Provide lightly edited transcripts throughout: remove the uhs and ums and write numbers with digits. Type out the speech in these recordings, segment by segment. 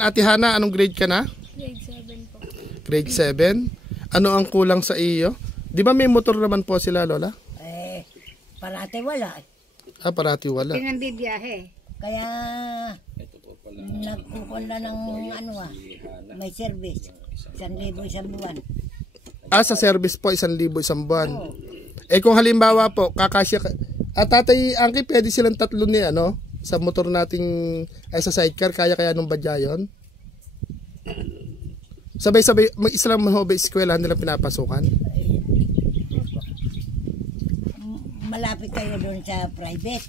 Ate Hana, anong grade ka na? Grade 7 po. Grade 7? Ano ang kulang sa iyo? Di ba may motor naman po sila, Lola? Parati wala. Parati wala. Yung bibiyahe. Kaya nagkukunla ng may service. 1,000 isang buwan. Sa service po, 1,000 isang buwan. Oh. Kung halimbawa po, kakasya Tatay Angki, pwede silang tatlo ni sa motor nating sa sidecar, kaya nung badya yun? Sabay-sabay, mag-isa lang mahobe eskwela nilang pinapasukan? Malapit kayo doon sa private.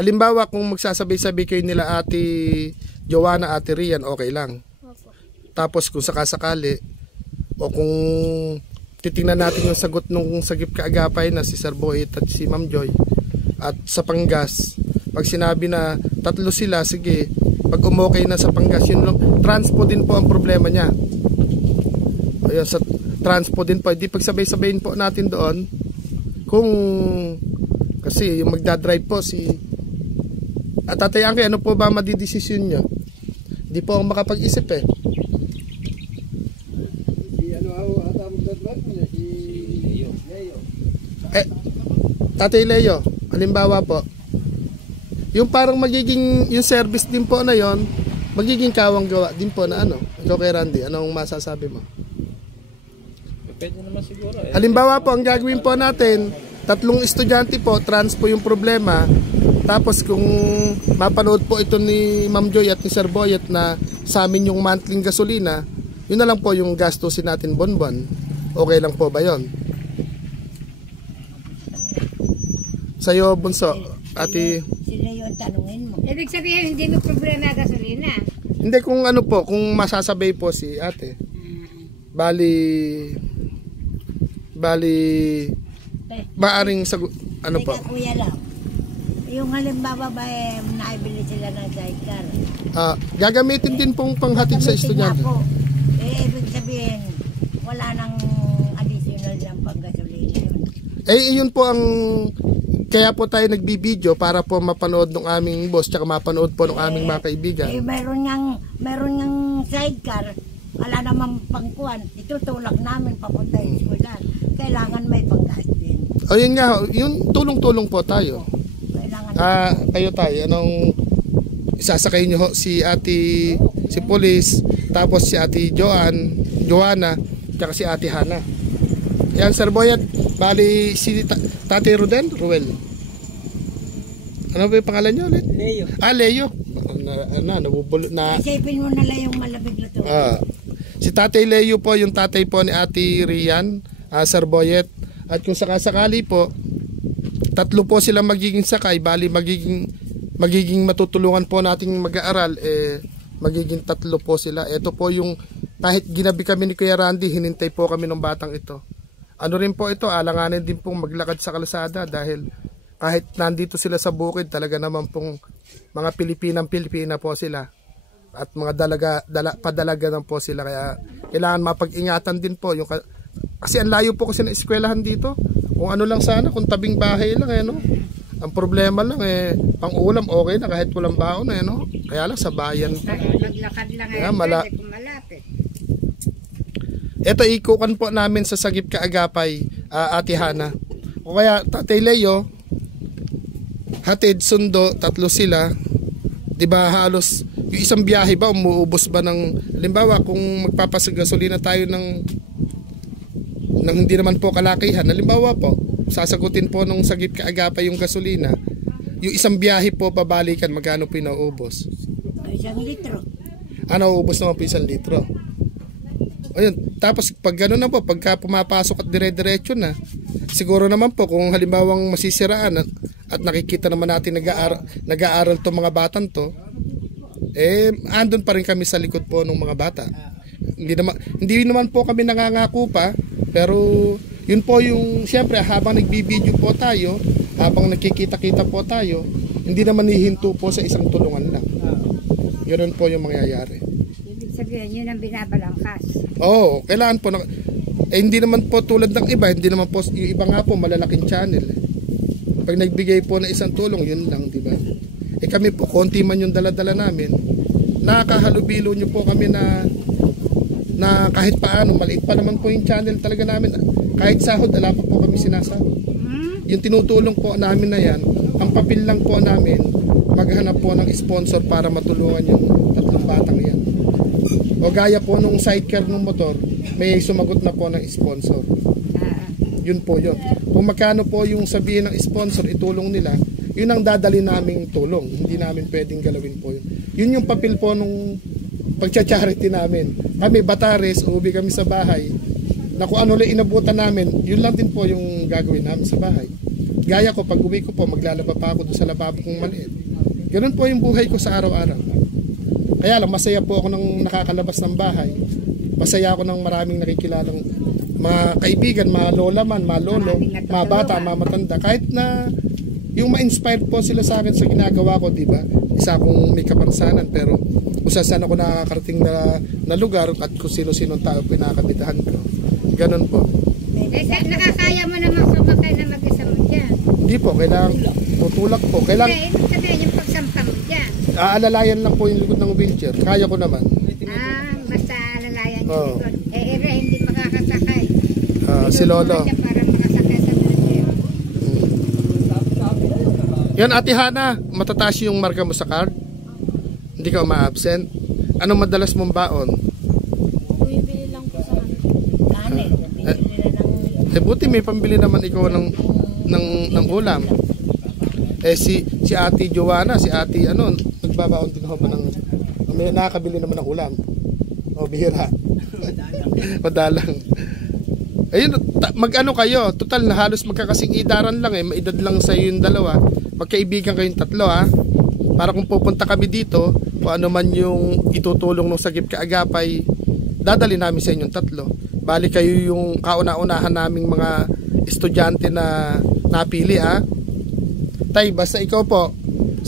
Halimbawa, kung magsasabay-sabay kayo nila Ate Joanna, Ate Rian, okay lang. Tapos kung sakasakali, o kung titingnan natin yung sagot nung sagip kaagapay na si Sir Boyet at si Ma'am Joy, at sa Panggas, pag sinabi na tatlo sila, sige, pag umokay na sa Panggas, yun lang, transpo din po ang problema niya. Ayun, sa transpo din po, hindi pagsabay-sabayin po natin doon, kung, kasi yung magdadrive po si, at Tatay Angki, ano po ba madidesisyon nyo? Hindi po ako makapag-isip Tatay Leo, halimbawa po, yung parang magiging, yung service din po na yon, magiging kawang gawa din po na ikaw kay Randy, anong masasabi mo? Depende naman siguro. Halimbawa po, ang gagawin po natin, 3 estudyante po, trans po yung problema, tapos kung mapanood po ito ni Ma'am Joy at ni Sir Boyet na sa amin yung monthly gasolina, yun na lang po yung gastusin natin buwan-buwan. Okay lang po ba yon? Sa'yo, Bunso, Ate... Sino yung tanungin mo? Ibig sabihin, hindi mo problema gasolina. Hindi, kung kung masasabay po si Ate. Bali, maaring sagot, po? Kuya lang, yung halimbawa ba naibili sila ng sidecar? Gagamitin din pong panghatid sa estudyante. Ibig sabihin, wala nang additional ng panggasolina yun. Yun po ang... Kaya po tayo nagbibideo para po mapanood ng aming boss tsaka mapanood po ng aming mga kaibigan. Meron niyang sidecar, wala namang pangkuhan, itutulak namin papunta yung eskwelahan. Kailangan may panggas din. Yun nga, yung tulong-tulong po tayo. Kayo tayo, anong isasakay nyo si Ate, si Police, tapos si Ate Joanna, tsaka si Ate Hana. Yan, Sir Boyet, bali si Tatay Ruel. Ano ba yung pangalan niyo ulit? Leo. Leo. Nabubulot na. Isipin mo na lang yung malabig na to. Si Tatay Leo po, yung tatay po ni Ate Rian, Sir Boyet. At kung sakasakali po, 3 po sila magiging sakay, bali magiging matutulungan po nating mag-aaral, magiging 3 po sila. Ito po yung, kahit ginabi kami ni Kuya Randy, hinintay po kami ng batang ito. Ano rin po ito, alanganin din pong maglakad sa kalsada dahil kahit nandito sila sa bukid, talaga naman pong mga Pilipina po sila. At mga padalaga lang po sila, kaya kailangan mapag-ingatan din po. Kasi ang layo po kasi ng eskwelahan dito. Kung ano lang sana, kung tabing bahay lang Ang problema lang pang-ulam okay na kahit walang baon Kaya lang sa bayan pa. Maglakad lang kung malapit. Ito ikukan po namin sa sagip kaagapay, Ate Hana. O kaya Tatay Leo, hatid sundo, 3 sila. 'Di ba halos yung isang biyahe ba umuubos ba ng, halimbawa kung magpapagasolina tayo ng hindi naman po kalakihan, halimbawa po sasagutin po nung sagip kaagapay yung gasolina, yung isang biyahe po pabalikan, magkano po inaubos? 1 litro. Uubos naman po 1 litro. Ayun, tapos pag gano'n na po, pagka pumapasok at dire-diretso na, siguro naman po kung halimbawang masisiraan at nakikita naman natin nag-aaral to mga batang to, andun pa rin kami sa likod po ng mga bata. Hindi naman po kami nangangako pa, pero yun po yung, siyempre habang nagbibideo po tayo, habang nakikita-kita po tayo, hindi naman hihinto po sa isang tulungan lang. Ganoon po yung mangyayari. Sabihin, yun ang binabalangkas. Kailangan po hindi naman po tulad ng iba, hindi naman po, yung iba nga po malalaking channel. Pag nagbigay po ng isang tulong, yun lang, di ba? Kami po, konti man yung dala-dala namin, nakakahalubilo nyo po kami na kahit paano, maliit pa naman po yung channel talaga namin. Kahit sahod, wala pa po kami sinasahod. Yung tinutulong po namin na yan, ang papel lang po namin, maghanap po ng sponsor para matulungan yung 3 batang yan. O gaya po nung sidecar ng motor, may sumagot na po ng sponsor. Yun po yun. Kung magkano po yung sabihin ng sponsor, itulong nila, yun ang dadali naming tulong. Hindi namin pwedeng galawin po yun. Yun yung papel po nung pagcha-charity namin. Kami Batares, uuwi kami sa bahay, na kung ano lang inabutan namin, yun lang din po yung gagawin namin sa bahay. Gaya ko, pag uwi ko po, maglalaba pa ako doon sa lababo kong maliit. Ganun po yung buhay ko sa araw-araw. Kaya lang, masaya po ako nang nakakalabas ng bahay. Masaya ako ng maraming nakikilalang mga kaibigan, mga lola man, mga lolo, mga bata, mga matanda. Kahit na yung ma-inspire po sila sa akin sa ginagawa ko, di ba? Isa akong may kapansanan, pero kung saan ako nakakarating na lugar at kung sino-sinong tao pinakabitahan ko. Ganun po. Nakakaya mo naman sumakay na mag-isa mo dyan. Hindi po, kailangan tutulak po. Kailangan, Ibig sabihin yung pagsampa mo dyan. aalalayan lang po yung likod ng wheelchair. Kaya ko naman. Basta alalayan yung Oo. likod. Ere, hindi makakasakay. Si Lolo. Siya para makasakay sa wheelchair. Yan, Ate Hana, matataas yung marka mo sa card? Hindi ka ma-absent? Anong madalas mong baon? Bumibili lang po sa kanin. Bumibili na ng Buti may pambili naman ikaw ng ulam. Si Ate Joanna, si Ate nagbabaon din ako ng may nakakabili naman ng ulam. O bihira. Madalang. Ayun, mag-ano kayo? Total na halos magkakasing idaran lang maedad lang sa yung dalawa. Magkaibigan kayong 3 Para kung pupunta kami dito, kung ano man yung itutulong ng Sagip Kaagapay, dadali namin sa inyong 3. Bali kayo yung kauna-unahan naming mga estudyante na napili Tay, basta ikaw po,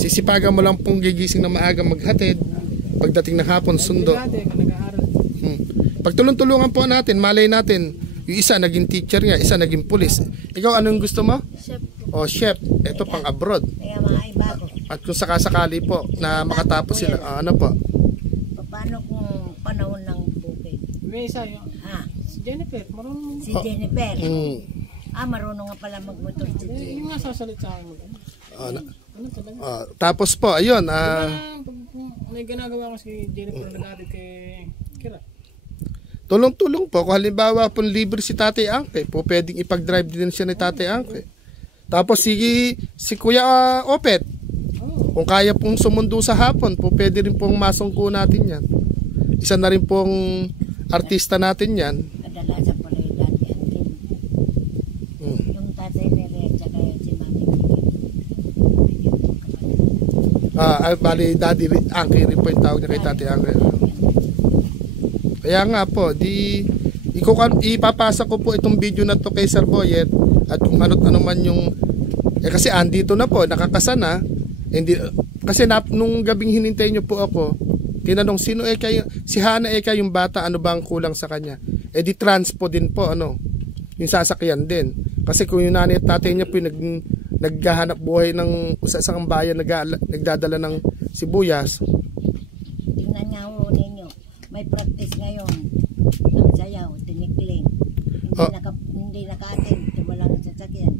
sisipagan mo lang pong gigising na maaga maghatid. Pagdating ng hapon, sundo. Pagtulong-tulungan po natin, malay natin, yung isa naging teacher niya, isa naging pulis. Ikaw, anong gusto mo? chef. O chef, ito pang abroad. Kaya mga iba ko. At kung sakasakali po na makatapos sila, ano po? Paano kung panahon ng bukid? May isa yung si Jennifer, marunong. Si Jennifer. Mm. Marunong nga pala magmotor si Jennifer. Yung nga sasalit sa akin mo. Ano talaga? Tapos po, ayun. May ginagawa ko si Jennifer nag-aadit kay Kira. Tulong-tulong po. Kung halimbawa po libre si Tatay Angke, po pwedeng ipag-drive din siya ni Tatay Angke. Tapos si Kuya Opet, kung kaya pong sumundo sa hapon, po pwede rin pong masungko natin yan. Isa na rin pong artista natin yan. Kadalasan pala yung dati ang team. Yung tatay ni Red, tsaka si Mami. Bali, Daddy Angke rin po yung tawag niya kay Tatay Angke. Kaya nga po, ipapasa ko po itong video na to kay Sir Boyet at kung ano man yung kasi andito na po, nakakasana. Kasi nung gabing hinintay niyo po ako, tinanong sino kayo, si Hana yung bata, ano ba ang kulang sa kanya? Di transpo din po, yung sasakyan din. Kasi kung yung nanay at tatay niya po naghahanap buhay ng sa isang bayan, nagdadala ng sibuyas. Tingnan nga ho ninyo, may practice ngayon ng sayaw, tinikling. Hindi naka-attend, walang sasakyan.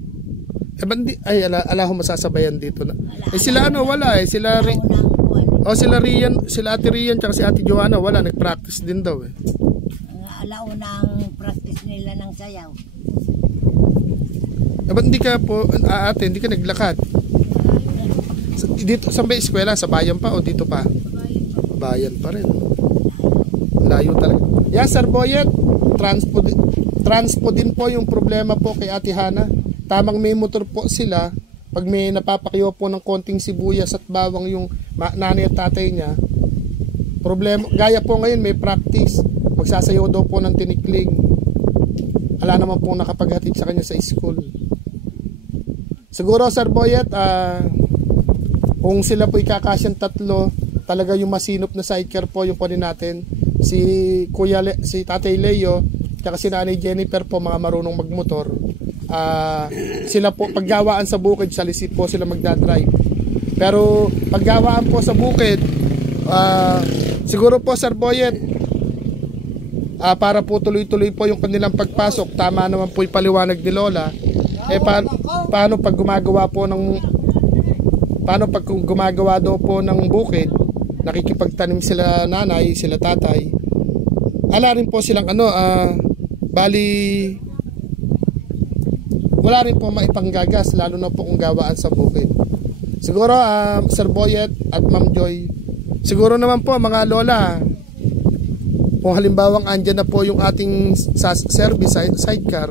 Ala ko masasabayan dito na. Sila wala sila sila Rian, sila Ate Rian tsaka si Ate Joanna wala, nag-practice din daw Alauna ang practice nila ng sayaw. Ba't hindi ka po ate, hindi ka naglakad? Dito sa may eskwela, sa bayan pa o dito pa? Bayan pa rin. Layo talaga. Sir Boyet, transpo din po yung problema po kay Ate Hana. Tamang may motor po sila. Pag may napapakyo po ng konting sibuyas at bawang yung nanay at tatay niya, problema, gaya po ngayon may practice. Magsasayaw daw po ng tinikling. Wala naman po nakapaghatid sa kanya sa school. Siguro Sir Boyet, kung sila po ikakasyan 3, talaga yung masinop na sidecar po yung po rin natin. Si Tatay Leo, at si Nanay Jennifer po, mga marunong magmotor. Sila po paggawaan sa bukid, sa lisip po sila magdadrive. Pero paggawaan po sa bukid, Siguro po Sir Boyet, para po tuloy-tuloy po yung kanilang pagpasok, tama naman po yung paliwanag ni Lola. Paano pag gumagawa daw po ng bukid, nakikipagtanim sila nanay, sila tatay. Ala rin po silang bali wala rin po maipanggagas, lalo na po kung gawaan sa bukid. Siguro Sir Boyet at Ma'am Joy, siguro naman po mga lola, kung halimbawang andyan na po yung ating service sidecar,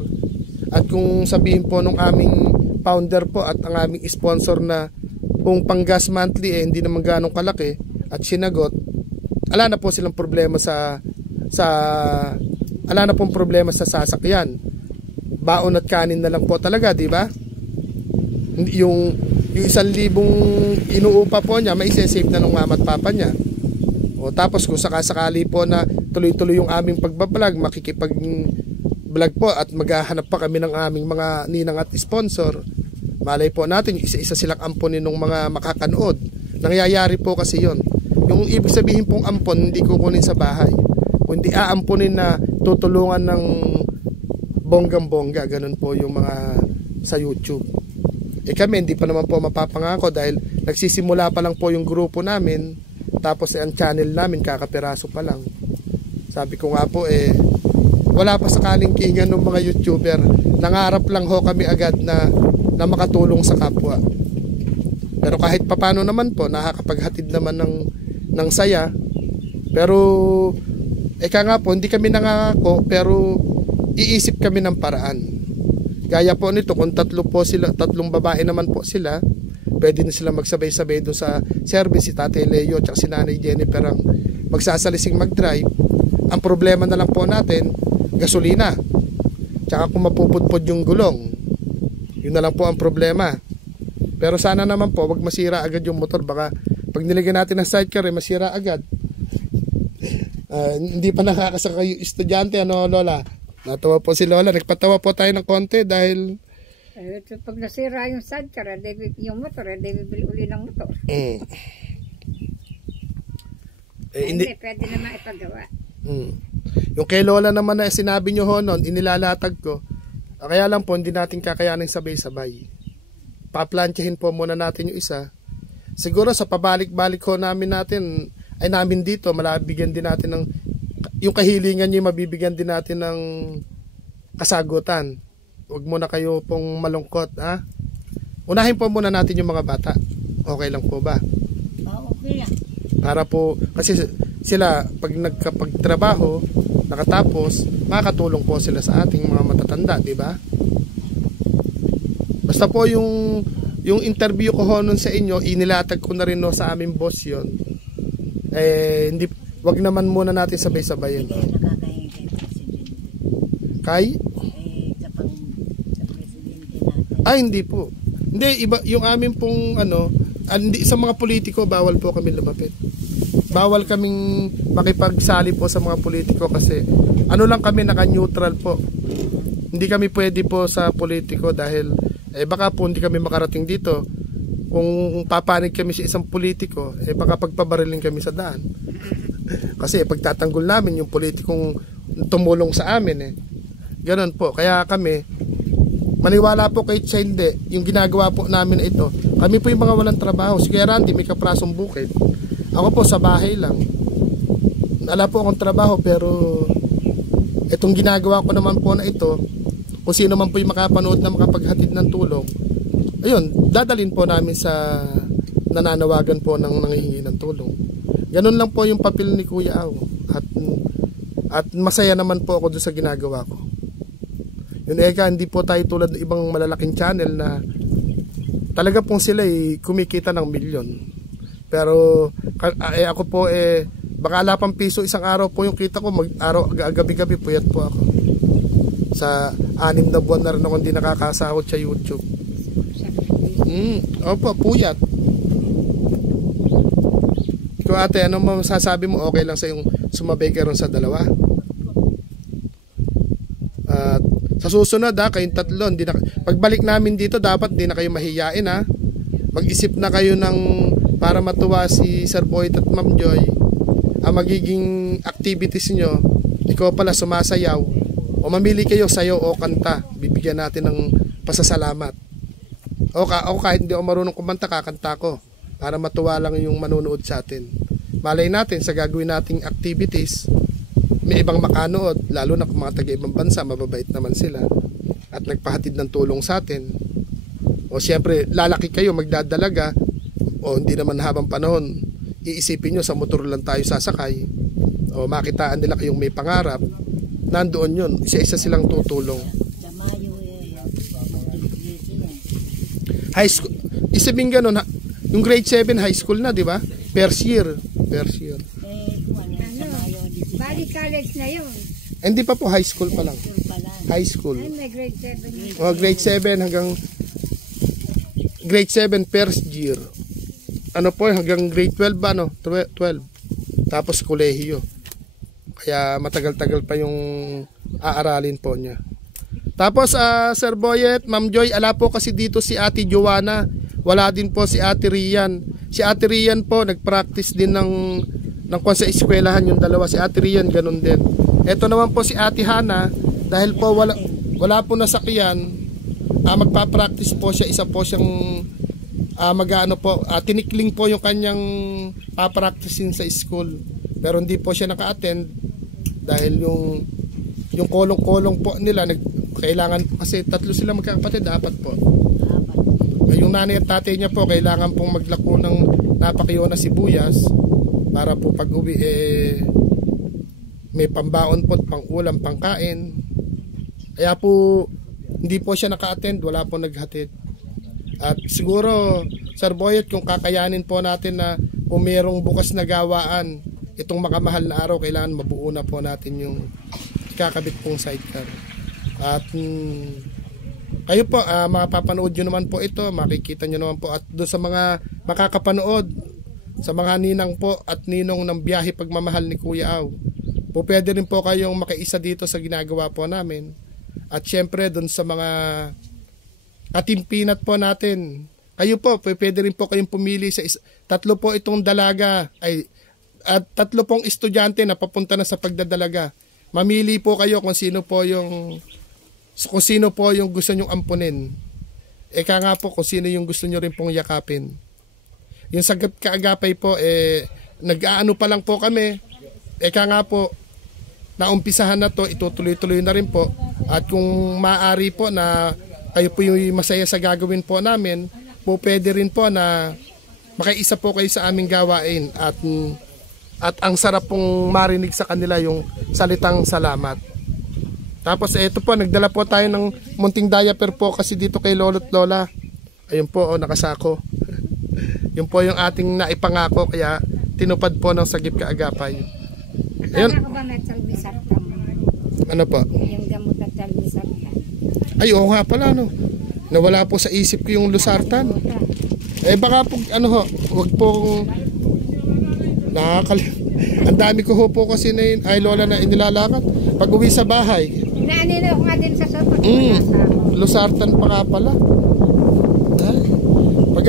at kung sabihin po nung aming founder po at ang aming sponsor na kung panggas monthly hindi naman ganong kalaki at sinagot, ala na po silang problema sa sasakyan. Baon at kanin na lang po talaga, di ba? Yung 1,000 inuupa po niya, may save na ng mama at papa niya. O tapos kung sakasakali po na tuloy-tuloy yung aming pagbablog, makikipag-vlog po at maghahanap pa kami ng aming mga ninang at sponsor, malay po natin isa-isa silang amponin ng mga makakanood. Nangyayari po kasi yon. Yung ibig sabihin pong ampon, hindi kukunin sa bahay, kundi aamponin na tutulungan ng bonggang-bongga. Ganun po yung mga sa YouTube. Kami hindi pa naman po mapapangako dahil nagsisimula pa lang po yung grupo namin, tapos ang channel namin kakapiraso pa lang. Sabi ko nga po wala pa sakaling kingan ng mga YouTuber, nangarap lang ho kami agad na makatulong sa kapwa. Pero kahit papano naman po nakakapaghatid naman ng saya. Pero nga po, hindi kami nangako, pero iisip kami ng paraan. Gaya po nito, kung tatlong babae naman po sila, pwede na sila magsabay-sabay doon sa service, si Tatay Leo at si Nanay Jennifer ang magsasalising mag-drive. Ang problema na lang po natin, gasolina, tsaka kung mapupudpod yung gulong, yun na lang po ang problema. Pero sana naman po, wag masira agad yung motor. Baka pag nilagyan natin ng sidecar, masira agad. Hindi pa nakakasaka yung estudyante, Lola? Natawa po si Lola. Nagpatawa po tayo ng konti dahil pag nasira yung sidecar, yung motor, bibili uli ng motor. Hindi pwede naman ipagawa. Yung kay Lola naman na sinabi nyo ho noon, inilalatag ko. Kaya lang po, hindi natin kakayanin sabay-sabay. Paplantyahin po muna natin yung isa. Siguro sa pabalik-balik ho namin dito, malabigyan din natin ng yung kahilingan nyo, mabibigyan din natin ng kasagutan. Huwag muna kayo pong malungkot, ha? Unahin po muna natin yung mga bata. Okay lang po ba? Okay lang. Para po, kasi sila pag nagkapagtrabaho, nakatapos, makakatulong po sila sa ating mga matatanda, di ba? Basta po yung interview ko ho nun sa inyo, inilatag ko na rin no sa aming boss yon. Wag naman muna natin sabay-sabayin. Hindi kayo nakakain kay Presidente. Kay? Sa Presidente natin. Hindi po. Hindi, iba, yung amin pong hindi, sa mga politiko, bawal po kami lumapit. Bawal kaming makipagsali po sa mga politiko kasi lang kami, naka-neutral po. Hindi kami pwede po sa politiko dahil baka po hindi kami makarating dito. Kung papanig kami sa isang politiko, baka pagpabarilin kami sa daan. Kasi pagtatanggol namin yung politikong tumulong sa amin Ganon po. Kaya kami, maniwala po kahit sa hindi, yung ginagawa po namin ito, kami po yung mga walang trabaho. Si Kuya Randy, may kaprasong bukid. Ako po sa bahay lang. Wala po akong trabaho, pero itong ginagawa ko naman po na ito, kung sino man po yung makapanood na makapaghatid ng tulong, ayun, dadalhin po namin sa nananawagan po ng nanghihingi ng tulong. Ganun lang po yung papel ni Kuya Aw. At masaya naman po ako doon sa ginagawa ko. Yun hindi po tayo tulad ng ibang malalaking channel na talaga pong sila kumikita ng milyon. Pero ako po baka ala pang piso isang araw po yung kita ko, gabi-gabi puyat po ako. Sa 6 na buwan na rin ako hindi nakakasahod sa YouTube. Opo, puyat. Ikaw ate, ano masasabi mo? Okay lang sa yung sumabay ka ron sa dalawa? At sa susunod kayong tatlo, pagbalik namin dito dapat hindi na kayo mahiyain Mag-isip na kayo para matuwa si Sir Boyd at Ma'am Joy. ang magiging activities nyo, ikaw pala sumasayaw, o mamili kayo sayaw o kanta, bibigyan natin ng pasasalamat. O kahit hindi ako marunong kumanta, kakanta ko para matuwa lang yung manonood sa atin. Malay natin sa gagawin nating activities, may ibang makanood, lalo na kung mga taga-ibang bansa, mababait naman sila at nagpahatid ng tulong sa atin. O siyempre, lalaki kayo, magdadalaga, o hindi naman habang panahon, iisipin nyo sa motor lang tayo sasakay, o makitaan nila kayong may pangarap, nandoon yun, isa-isa silang tutulong. Sa Mayo High school, isipin ganun, yung grade 7 high school na, di ba? First year. sa Ano? Mayo Bali college na yun. Hindi pa po, high school pa lang. school pa lang. High school. Ay, may grade 7 yun. O grade 7 hanggang grade 7 first year. Ano po, hanggang grade 12 ba, no? 12. Tapos kolehiyo. Kaya matagal-tagal pa yung aaralin po niya. Tapos Sir Boyet, Ma'am Joy, ala po kasi dito si Ate Joanna. Wala din po si Ate Rian. Si Ate Rian po nagpractice din ng sa eskwelahan yung dalawa. Si Ate Rian ganun din. Ito naman po si Ate Hana, dahil po wala po nasakyan, magpa-practice po siya. Isa po siyang tinikling po yung kanyang papracticein sa school. Pero hindi po siya naka-attend dahil yung kolong-kolong po nila kailangan kasi 3 sila magkakapatid, 4 po. Yung nanay at tatay niya po kailangan pong maglako ng napakiyo na sibuyas para po pag uwi may pambaon po, pang-ulam, pangkain. Kaya po hindi po siya naka-attend, wala po naghatid. At siguro Sir Boyet, kung kakayanin po natin na kung mayroong bukas na gawaan itong makamahal na araw, kailangan mabuo na po natin yung kakabit pong sidecar. At kayo po, mapapanood nyo naman po ito, makikita nyo naman po. At doon sa mga makakapanood, sa mga ninang po at ninong ng biyahe pagmamahal ni Kuya Aw, po pwede rin po kayong makiisa dito sa ginagawa po namin. At syempre doon sa mga katimpinat po natin, kayo po, pwede rin po kayong pumili sa 3 po itong dalaga, at 3 pong estudyante na papunta na sa pagdadalaga. Mamili po kayo kung sino po yung gusto nyong ampunin. Eka nga po kung sino yung gusto nyo rin pong yakapin. Yung sa kaagapay po, nag-aano pa lang po kami. Eka nga po, naumpisahan na to, itutuloy-tuloy na rin po. At kung maaari po na kayo po yung masaya sa gagawin po namin, po pwede rin po na makiisa po kayo sa aming gawain. At ang sarap pong marinig sa kanila yung salitang salamat. Tapos ito po, nagdala po tayo ng munting diaper po kasi dito kay Lolo't Lola. Ayun po, nakasako. Yun po yung ating naipangako, kaya tinupad po ng Sagip Kaagapay. Ayun. Akala ko ba may talbisartan? Ano po? Yung gamot at talbisartan. Ay, oo nga pala, no. Nawala po sa isip ko yung Losartan. Baka po, wag pong ang dami ko po kasi na yun, ay Lola na inilalakad. Pag uwi sa bahay. Naanino ko nga din sa sopa. Losartan pa nga pala. Pag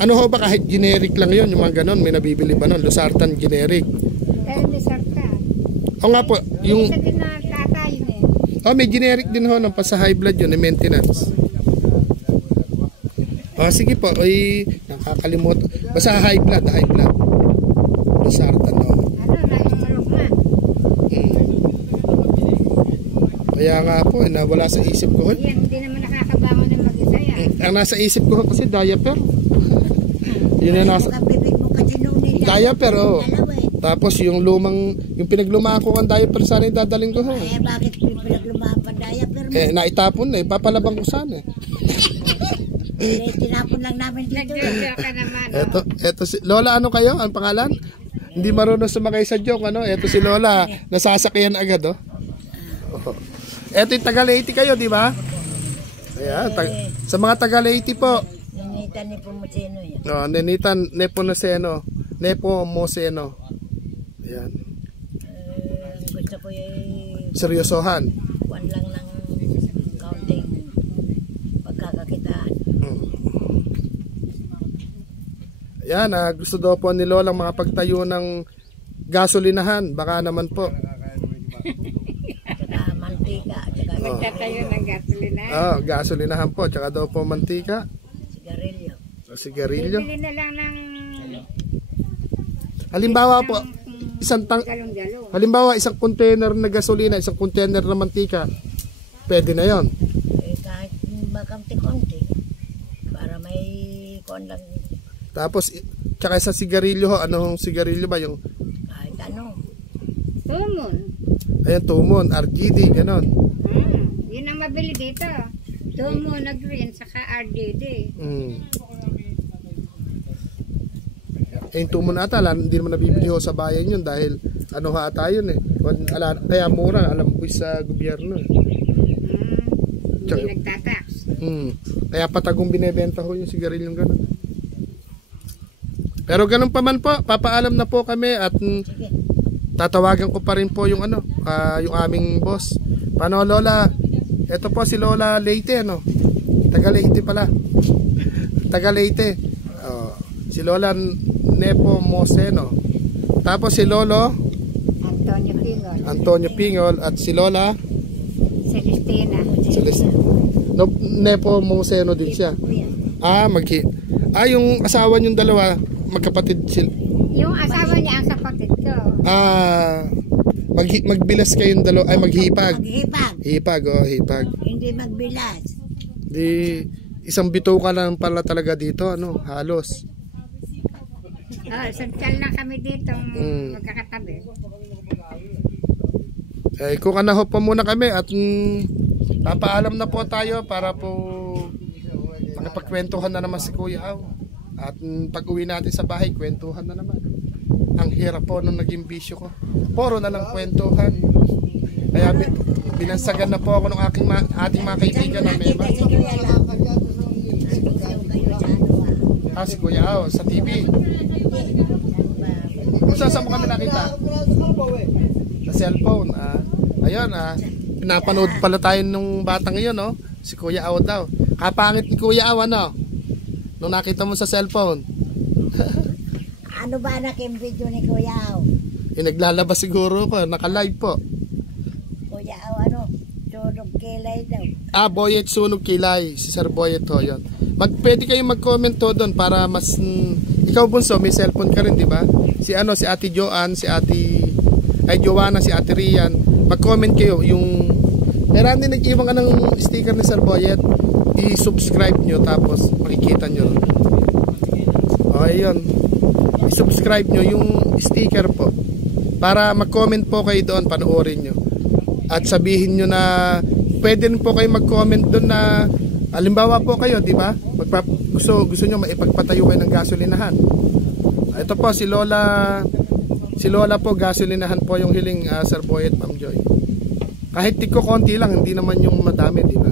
ano ho ba kahit generic lang yun, yung mga ganon, may nabibili ba nun? Losartan generic. Talbisartan. O nga po, yung... Isa din na kata yun may generic din ho, ng pa sa high blood yun, yung maintenance. Sige po, nakakalimut. Basta high blood. Losartan, no? Na-stroke na. Kaya nga po, nawala sa isip ko. Yan, hindi naman nakakabangon ng mag-isa yan. Ang nasa isip ko kasi diaper. Yun na nasa... Diaper, Tapos yung pinaglumaan ko ang diaper, sana idadaling ko ho. Bakit pinaglumaan pa diaper mo? Naitapon na, papalabang ko sana. Tinapon lang namin dito. Nag-joke ka naman. Eto si Lola, ano kayo? Ang pangalan? Hindi marunong sumakay sa joke, Eto si Lola, nasasakyan agad, Eto yung taga Leyte kayo, di ba? Ayan, sa mga taga Leyte po. Ninitan ni Pumoceno yan. Ninitan Nepomuceno. Ayan. Gusto ko yung seryosohan. Kuwan lang ng counting pagkakakitaan. Ayan, gusto daw po ni Lolang makapagtayo ng gasolinahan, baka naman po. Tsaka mantika, tsaka Magtatayo ng gasolina. Gasolinahan po, tsaka daw po mantika, sigarilyo. sigarilyo. Bibili na lang ng Halimbawa po, galong-galong. halimbawa isang container na gasolina, isang container na mantika, pwede na yon. Kahit makamti-konti. Para may kon lang, Tapos, tsaka sa sigarilyo ho, anong sigarilyo ba yung, kahit ano. Tumon. ayan, Tumon, RGD, ganon. Yun ang mabili dito. Tumon na green, saka RDD. Yung Tumon ata, hindi naman nabibili ho sa bayan yun dahil ano ha ata yun eh. Kaya mura, alam ko sa gobyerno. Hindi Tsaka- nagtatax. Kaya patagong binebenta ho yung sigarilyong ganon. Pero ganun pa man po, papaalam na po kami at Sige. tatawagan ko pa rin po yung yung aming boss. Paano Lola? Ito po si Lola Leyte, ano? Taga Leyte pala. Taga Leyte. Si Lola Nepo Moseno. Tapos si Lolo Antonio Pingol. Antonio Pingol at si Lola Celestina. Nepo Moseno din siya. Kuya, Yung asawa niyong dalawa, magkapatid sila. Yung asawa niya ang kapatid ko. Magbilas kayong dalawa, ay maghipag. maghipag. Hipag. Hindi magbilas. Di isang bituka lang pala talaga dito, halos. Central lang kami dito. Mm. Magkakatabi. Kung anaho pa muna kami at papaalam na po tayo para po makipagkwentuhan na naman si Kuya Aw. At pag uwi natin sa bahay, kwentuhan na naman. Ang hirap po nung naging bisyo ko. Puro na lang kwentuhan. Kaya binansagan na po ako ng ating mga kaibigan na Mema. Si Kuya Aw sa TV. Kung saan mo kami nakita? Sa cellphone. Ayun, pinapanood pala tayo nung batang iyon, no? Si Kuya Aw daw. Kapangit ni Kuya Aw, ano? Nung nakita mo sa cellphone. Ano ba anak yung video ni Kuya Aw? Naglalabas siguro ko, naka-live po. Kuya Aw, ano? Sunog kilay daw. Boyet Sunog Kilay, si Sir Boyet ho, yun. Pwede kayong mag-comment ho doon para mas ikaw Bunso, may cellphone ka rin, di ba? Si Ate Joanne, si Joanna, si Ate Rian, mag-comment kayo yung meron din nag-iwan ka ng sticker ni Sir Boyet, i-subscribe nyo tapos makikita nyo. Okay, yun. I-subscribe nyo yung sticker po para mag-comment po kayo doon, panoorin nyo. At sabihin nyo na pwede rin po kayo mag-comment doon na halimbawa po kayo, di ba? Gusto nyo maipagpatayo kayo ng gasolinahan. Ito po si Lola po, gasolinahan po yung hiling Sir Boyet, Ma'am Joy. Kahit tiko konti lang, hindi naman yung madami, di ba?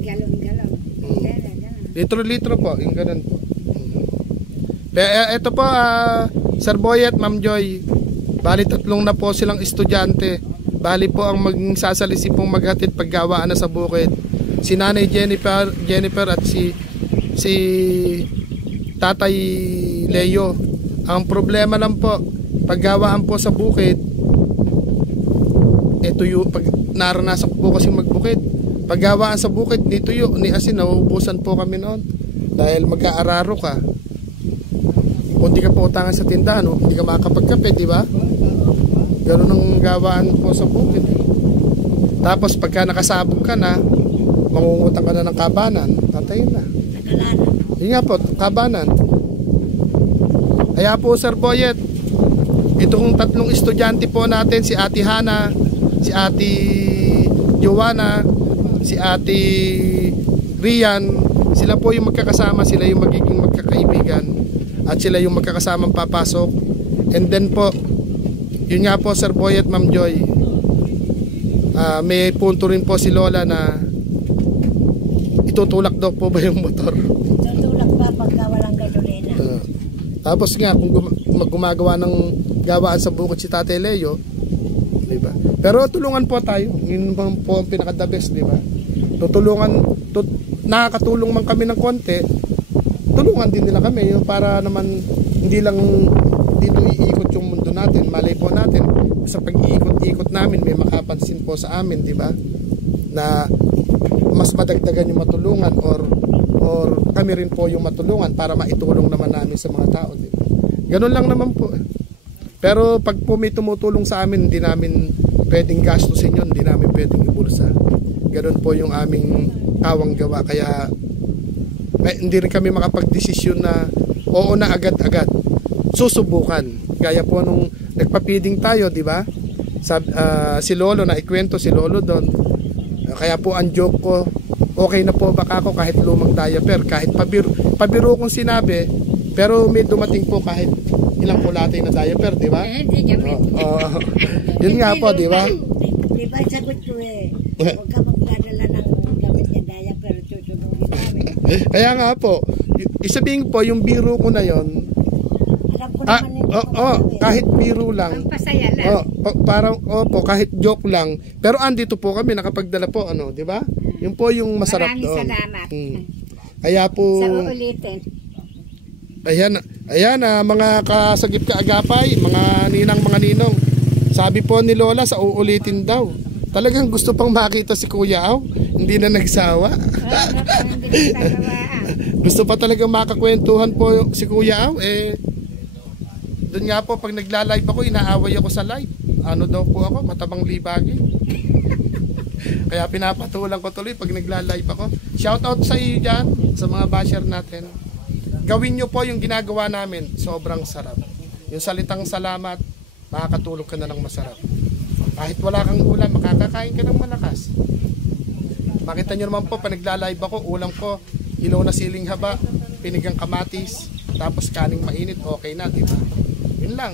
Galong-galong. Litro-litro po, yung ganun po. Ito po, Sir Boyet, Ma'am Joy, bali 3 na po silang estudyante. Bali po ang magsasalisi pong maghatid paggawaan na sa bukid. Si Nanay Jennifer at si Tatay Leo. Ang problema lang po, paggawaan po sa bukid, ito yung pag naranasan ko po kasi magbukid. Paggawaan sa bukid, dito yung ni asin, nauubusan po kami noon. Dahil mag-aararo ka. Kung di ka po utangan sa tindahan, hindi ka makakapagkape, di ba? Ganun ang gawaan po sa bukid. Tapos pagka nakasabog ka na, mangungutang ka na ng kabanan, patayin na. Nakalana. Yun nga po, kabanan. Kaya po Sir Boyet, itong 3 estudyante po natin, si Ate Hana, si Ate Joanna, si Ate Rian, sila po yung magkakasama, sila yung magiging magkakaibigan at sila yung magkakasamang papasok. And then po, yun nga po Sir Boyet, Ma'am Joy, may punto rin po si Lola na itutulak daw po ba yung motor. Tutulak pa pagka walang gasolina. Tapos nga kung gumagawa ng gawaan sa bukid si Tatay Leo, di ba? Pero tulungan po tayo. Yun po ang pinaka-the best, di ba? Nakakatulong man kami ng konti, tulungan din nila kami para naman hindi lang dito iikot yung mundo natin. malay po natin sa pag-iikot-ikot namin may makapansin po sa amin, di ba? Na mas madagdagan yung matulungan or kami rin po yung matulungan para maitulong naman namin sa mga tao, di ba? Ganun lang naman po. Pero pag po may tumutulong sa amin, hindi namin pwedeng gastusin yun, hindi namin pwedeng ibulsa. Ganun po yung aming kawang gawa. Kaya hindi rin kami makapag-desisyon na oo na agad-agad. Susubukan. Gaya po nung nagpa-feeding tayo, di ba? Si Lolo, na ikwento si Lolo doon. Kaya po ang joke ko, okay na po baka ako kahit lumang diaper, kahit pabiro kong sinabi, pero may dumating po kahit ilang kulatay na diaper, di ba? Hindi kami. Yun nga po, di ba? Di ba sagot ko huwag ka magdadala ng gamit niya daya pero susunugin namin. Kaya nga po, isabihin po yung biro ko na yon. Alam ko naman hindi kahit biro lang. Ang pasaya lang. Parang kahit joke lang. Pero andito po kami nakapagdala po di ba? Yun po yung masarap Maraming doon. salamat. Kaya po Sa uulitin. Ayan mga kasagip kaagapay, mga ninang. Sabi po ni Lola sa uulitin daw. Talagang gusto pang makita si Kuya Aw. Hindi na nagsawa. Hindi nagsawa. Gusto pa talagang makakwentuhan po si Kuya Aw. Doon nga po pag nagla-live ako, inaaway ako sa live. Ano daw po ako, matabang libagi. Kaya pinapatulang ko tuloy pag nagla-live ako. Shout out sa iyo dyan, sa mga basher natin. Gawin nyo po yung ginagawa namin. Sobrang sarap. Yung salitang salamat, makakatulog ka na ng masarap. Kahit wala kang ulam, makakakain ka ng malakas. Makita nyo naman po, pag nagla-live ako, ulam ko, ilaw na siling haba, pinigang kamatis, tapos kaning mainit, okay na, di ba? Yun lang.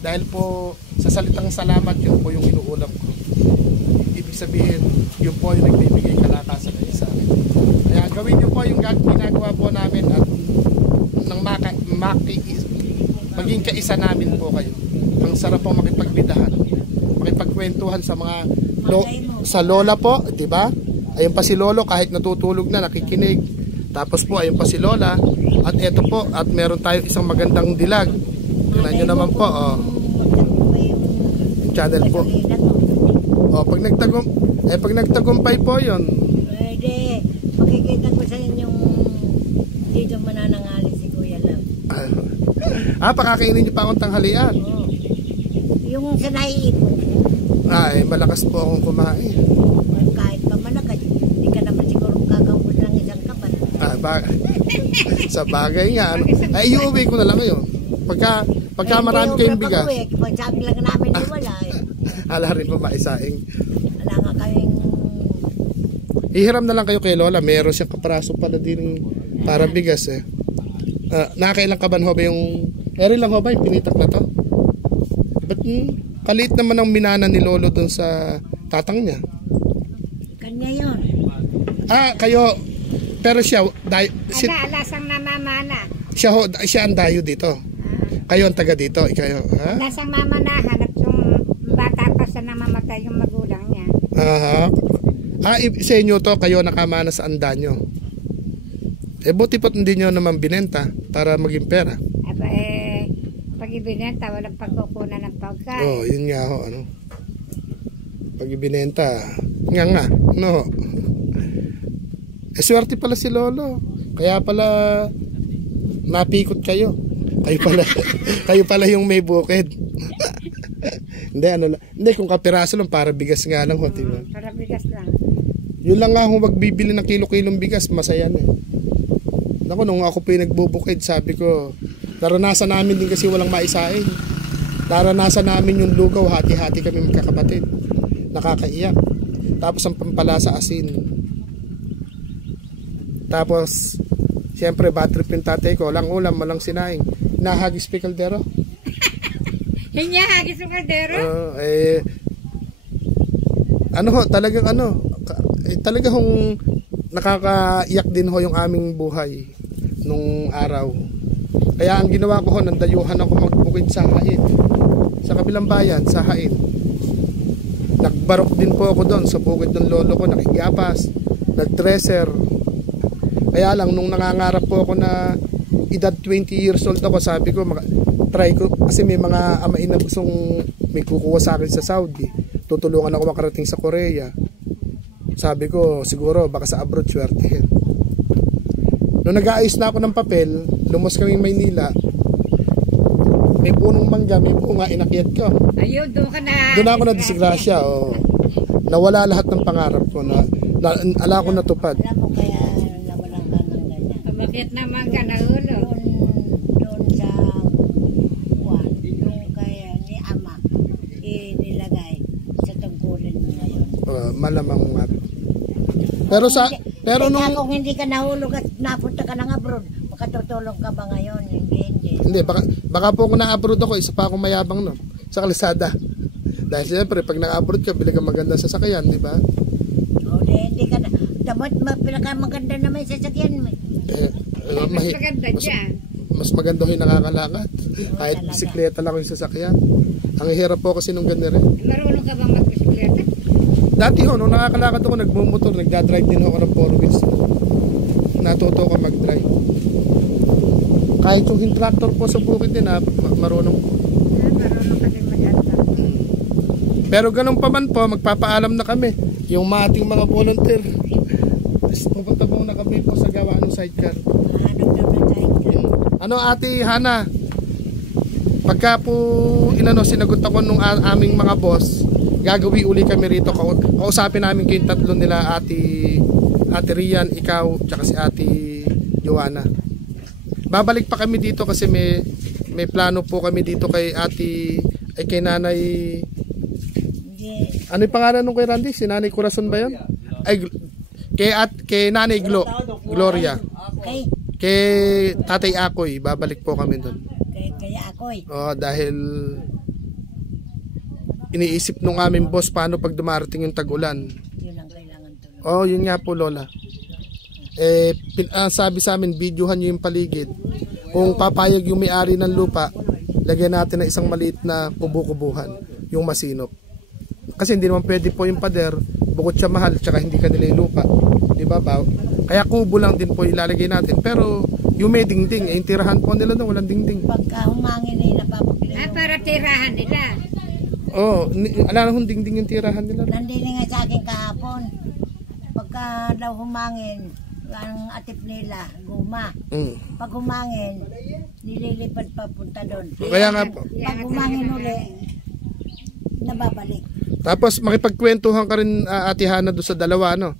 Dahil po, sa salitang salamat, yun po yung inuulam ko. Ibig sabihin, yun po yung nagbibigay kalakasan na sa akin. Kaya gawin nyo po yung ginagawa po namin at nang maging kaisa namin po kayo. Ang sarap po makipagbidahan, makipagkwentuhan sa mga sa Lola po, di ba? Ayun pa si Lolo kahit natutulog na nakikinig. Tapos po ayun pa si Lola at eto po at meron tayong isang magandang dilag. Tingnan niyo naman po, yung channel po. Pag nagtagumpay po 'yon. Pwede. Makikita ko sa inyong dito mananangali si Kuya Love. Pakakainin niyo pa akong tanghalian. Yung sa naiipon. Ay, malakas po akong kumain. Kahit pa malakas, hindi ka naman siguro kakaupos ng isang kapan. Sa bagay nga. Ay, iuwi ko na lang ngayon. Pagka marami kayong bigas. Pag sabi lang namin di wala Ala rin po maisaing. Wala nga kaming... Ihiram na lang kayo kay Lola. Meron siyang kaparaso pala din para bigas eh. Nakakailang kaban ho ba yung... Eri lang ho ba yung pinitak na to? Ba't kaliit naman ang minana ni Lolo dun sa tatang niya? Kanya yun. Kayo... Pero siya... Alasang namamana. Siya ang dayo dito. Kayo ang taga dito. Ikayo, ha? Alasang mamanahan at yung bata pa sa namamatay yung magulang niya. Sa inyo to, kayo nakamana sa anda nyo. Buti po't hindi nyo naman binenta para maging pera. Pag ibinenta, walang pagkukunan ng pagkain. Yun nga ho, Pag ibinenta, nga, no. Swerte pala si Lolo. Kaya pala napikot kayo. Kayo pala yung may bukid. Hindi, kung kapiraso lang, para bigas nga lang, diba? Para bigas lang. Yun lang nga kung magbibili ng kilo-kilong bigas, masaya na. Naku, nung ako po yung nagbubukid, sabi ko, naranasan namin din kasi walang maisain. Naranasan namin yung lugaw, hati-hati kami magkakapatid. Nakakaiyak. Tapos ang pampalasa asin. Tapos, siyempre, bad trip yung tatay ko. Walang ulam, walang sinaing. Nahagis pa kaldero. Hinya, hagis yung kaldero? Talagang nakakaiyak din ho yung aming buhay nung araw. Kaya ang ginawa ko ho, nandayuhan ako magbukid sa Hain. Sa kabilang bayan, sa Hain. Nagbarok din po ako doon sa bukid ng lolo ko, nakikiapas, nagtreser. Kaya lang, nung nangangarap po ako na edad 20 years old ako, sabi ko, try ko kasi may mga amain na gustong may kukuha sa akin sa Saudi. Tutulungan ako makarating sa Korea. Sabi ko, siguro baka sa abroad swertehin. Nung nag-aayos na ako ng papel, lumos kami Maynila. May punong mangga, may bunga, inakyat ko. Ayun, doon ka na. Doon ako na disgrasya. Oh. Nawala lahat ng pangarap ko na ala ko natupad. Alam mo kaya nawalan ka ng ganyan. Bakit naman ka nahulog? Doon sa Juan, doon kaya ni Ama, nilagay sa tungkulin mo ngayon. Malamang nga. Pero nung kung hindi ka nahulog at napunta ka ng abroad, makatutulong ka ba ngayon? Hindi, baka po kung na-abroad ako, isa pa akong mayabang no, sa kalsada. Dahil siyempre, pag na-abroad ka, bili ka maganda sasakyan, di ba? O, hindi ka na. Damat, pinakamaganda na may sasakyan mo. Mas maganda dyan. Mas maganda ko yung nakakalakad. Kahit talaga. bisikleta lang yung sasakyan. Ang hirap po kasi nung ganyan rin. Marunong ka bang magbisikleta? Dati ho, nung nakakalakad ako, nagmumotor, nagdadrive din ako ng 4 wheels. Natuto ko mag-drive. Kahit yung tractor po sa bukid din, marunong po. Marunong ka din maganda. Pero ganun pa man po, magpapaalam na kami. Yung ating mga volunteer. Pupunta muna kami po sa gawa ng sidecar. Ano Ate Hana? Pagka po sinagot ako nung aming mga boss, gagawi uli kami rito. Kausapin namin kayong tatlo nila, Ate Rian, ikaw, tsaka si Ate Joanna. Babalik pa kami dito kasi may plano po kami dito kay kay Nanay. Ano yung pangalan nung kay Randy? Si Nanay Corazon ba yan? Ay, kay Nanay Gloria. Kay Tatay Akoy, babalik po kami doon. Kaya Akoy. Dahil iniisip nung aming boss paano pag dumarating yung tag-ulan. Yun ang kailangan tulong. Yun nga po Lola. Sabi sa amin, videohan nyo yung paligid. Kung papayag yung may-ari ng lupa, lagyan natin na isang maliit na kubo-kubuhan, yung masinop. Kasi hindi naman pwede po yung pader, bukod siya mahal, tsaka hindi kanila yung lupa. Diba ba? Kaya kubo lang din po ilalagay natin. Pero yung may dingding, yung tirahan po nila na walang dingding. Pagka humangin ay napapagli. Para tirahan nila. Ala na hong dingding yung tirahan nila. Nandini nga sa akin kahapon. Pagka daw humangin, ang atip nila, guma. Pag humangin, nililipad papunta doon. Kaya nga po. Pag humangin uli, nababalik. Tapos makipagkwentuhan ka rin Ate Hana doon sa dalawa, no?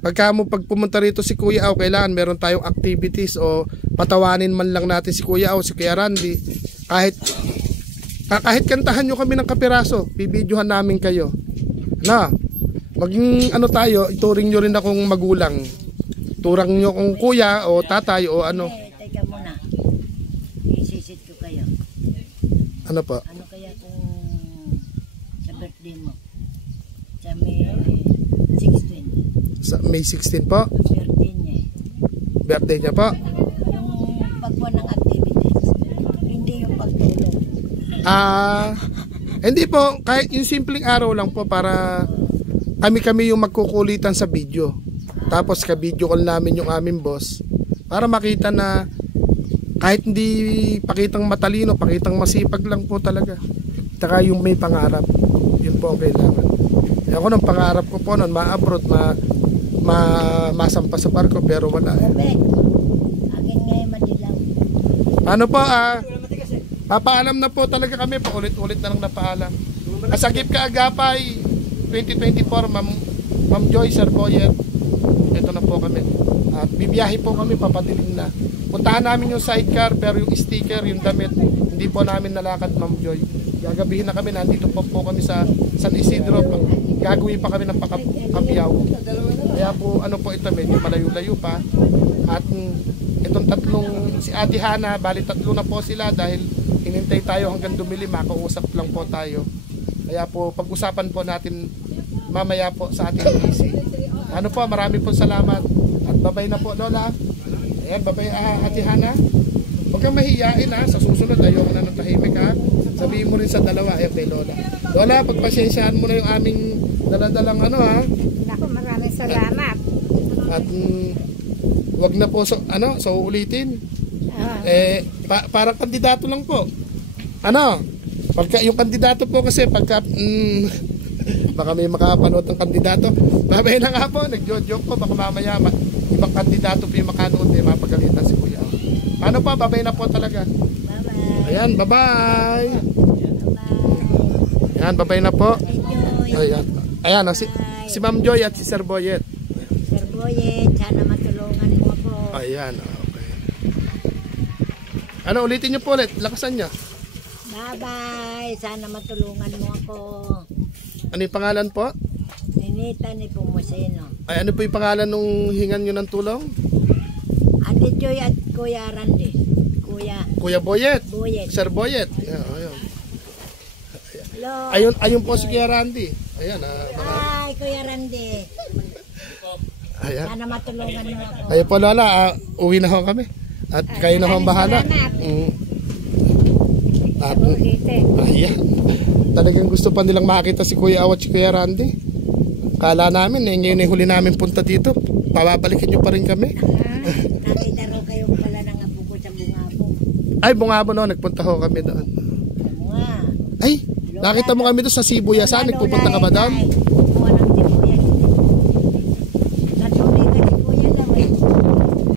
Pagka mo pumunta rito si Kuya Aw, kailangan meron tayong activities o patawanin man lang natin si Kuya Aw, si Kuya Randy. Kahit kantahan nyo kami ng kapiraso, bibidyohan namin kayo. Na, maging tayo, ituring nyo rin akong magulang. Turang nyo kung kuya o tatay o ano. Teka muna. Isisit ko kayo. Ano po? Ano kaya kung sa birthday mo? Sa May 16. Sa May 16 po? Birthday niya eh. Birthday niya po? Yung pagbuwa ng activities. Hindi yung pagtulong. Hindi po. Kahit yung simpleng araw lang po para kami yung magkukulitan sa video. Tapos ka-video call namin yung aming boss para makita na kahit hindi pakitang matalino, pakitang masipag lang po talaga. Taka yung may pangarap. Yun po ang kailangan. Ako nung pangarap ko po nun, ma-abroad, masampa sa barko, pero wala. Gabi. Akin ngayon madilaw. Ano po, papaalam na po talaga kami, paulit-ulit na lang napaalam. Asagip ka agapay 2024, Ma'am Joy, Sir Boyet. Ito na po kami. At bibiyahe po kami, papadilim na. Puntahan namin yung sidecar, pero yung sticker, yung damit, hindi po namin nalakad, Ma'am Joy. Gagabihin na kami, nandito po kami sa San Isidro. Gagawin pa kami ng Kapiyaw. Kaya po, ito, medyo malayo-layo pa. At itong tatlong, si Ate Hana, bali tatlo na po sila dahil hinintay tayo hanggang dumili, makausap lang po tayo. Kaya po, pag-usapan po natin mamaya po sa ating PC. Marami po salamat. At babay na po, Lola. Ayan, babay Ate Hana. Huwag kang mahihiyain sa susunod, ayoko na ng tahimik Sabihin mo rin sa dalawa, kay Lola. Lola, pagpasyensyahan mo na yung aming daladalang Naku, maraming salamat. At wag na po so ulitin. Parang kandidato lang po. Ano? Pagka yung kandidato po kasi pagka baka may makapanood ng kandidato. Babay na nga po, nagjo-joke po baka mamaya ibang kandidato po yung makanood eh mapagalitan si Kuya. Ano po, babay na po talaga. Bye-bye. Ayan, bye-bye. Bye-bye. Ayan, babay na po. Enjoy. Ayan. Ayan, si Ma'am Joy at si Sir Boyet. Sir Boyet, sana matulungan mo ako. Ayan, okay. Ano, ulitin niyo po ulit. Lakasan niyo. Bye-bye. Sana matulungan mo ako. Ano yung pangalan po? Ninita ni Pumusino. Ay, ano po yung pangalan nung hingan nyo ng tulong? Ate Joy at Kuya Randy. Kuya Boyet. Boyet. Sir Boyet. Ayan, ayun. Hello. Ayun po si Kuya Randy. Ayan, Hi, Kuya Randy. ayan. Sana matulungan mo ako. Ayun po Lola, uwi na ho kami. At kayo na ho ang bahala. At, Ulitin. ayan. Talagang gusto pa nilang makita si Kuya Aw at si Kuya Randy. Kala namin, ngayon ay huli namin punta dito. Pababalikin nyo pa rin kami. Nakita rin kayo pala ng apo ko sa Bungabo. Ay, Bungabo no, nagpunta ho kami doon. Nga. Ay, nakita mo kami doon sa Sibuyasan, nagpupunta ka ba doon?